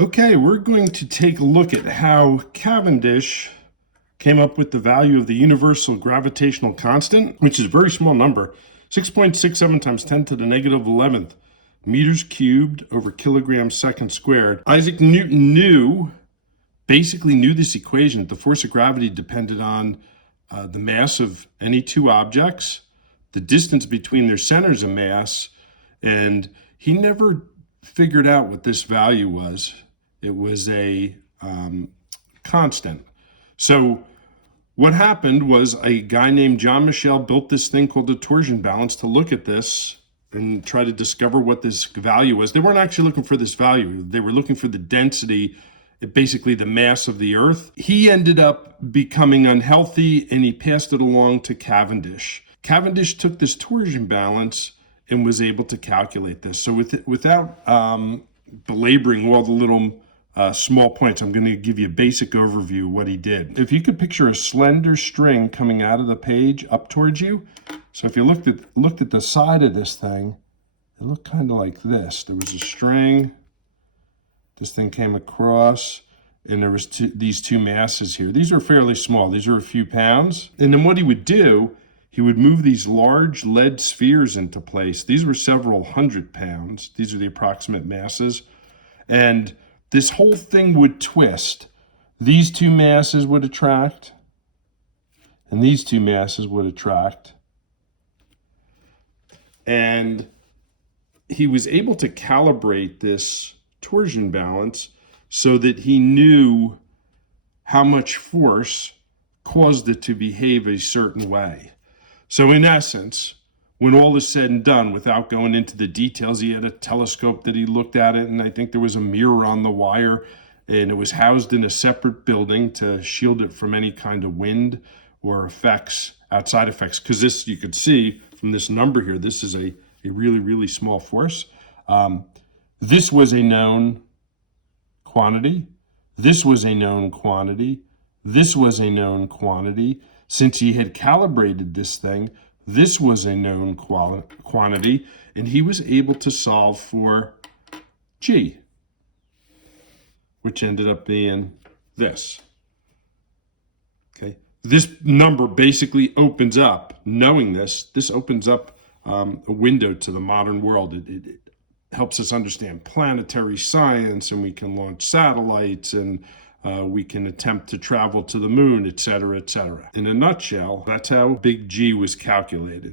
Okay, we're going to take a look at how Cavendish came up with the value of the universal gravitational constant, which is a very small number, 6.67 times 10 to the negative 11th meters cubed over kilograms second squared. Isaac Newton basically knew this equation, that the force of gravity depended on the mass of any two objects, the distance between their centers of mass, and he never figured out what this value was. It was a constant. So what happened was a guy named John Michel built this thing called the torsion balance to look at this and try to discover what this value was. They weren't actually looking for this value. They were looking for the density, basically the mass of the Earth. He ended up becoming unhealthy and he passed it along to Cavendish. Cavendish took this torsion balance and was able to calculate this. So without belaboring all the little small points, I'm going to give you a basic overview of what he did. If you could picture a slender string coming out of the page up towards you. So if you looked at the side of this thing, it looked kind of like this. There was a string. This thing came across, and there was these two masses here. These are fairly small. These are a few pounds. And then what he would do, he would move these large lead spheres into place. These were several hundred pounds. These are the approximate masses. And this whole thing would twist. These two masses would attract, and these two masses would attract. And he was able to calibrate this torsion balance so that he knew how much force caused it to behave a certain way. So in essence, when all is said and done, without going into the details, he had a telescope that he looked at it, and I think there was a mirror on the wire, and it was housed in a separate building to shield it from any kind of wind or effects, outside effects. Because this, you could see from this number here, this is a really, really small force. This was a known quantity. This was a known quantity. This was a known quantity. Since he had calibrated this thing, this was a known quantity, and he was able to solve for G, which ended up being this. Okay, this number basically opens up, knowing this opens up a window to the modern world. It helps us understand planetary science, and we can launch satellites, and we can attempt to travel to the moon, etc., etc. In a nutshell, that's how big G was calculated.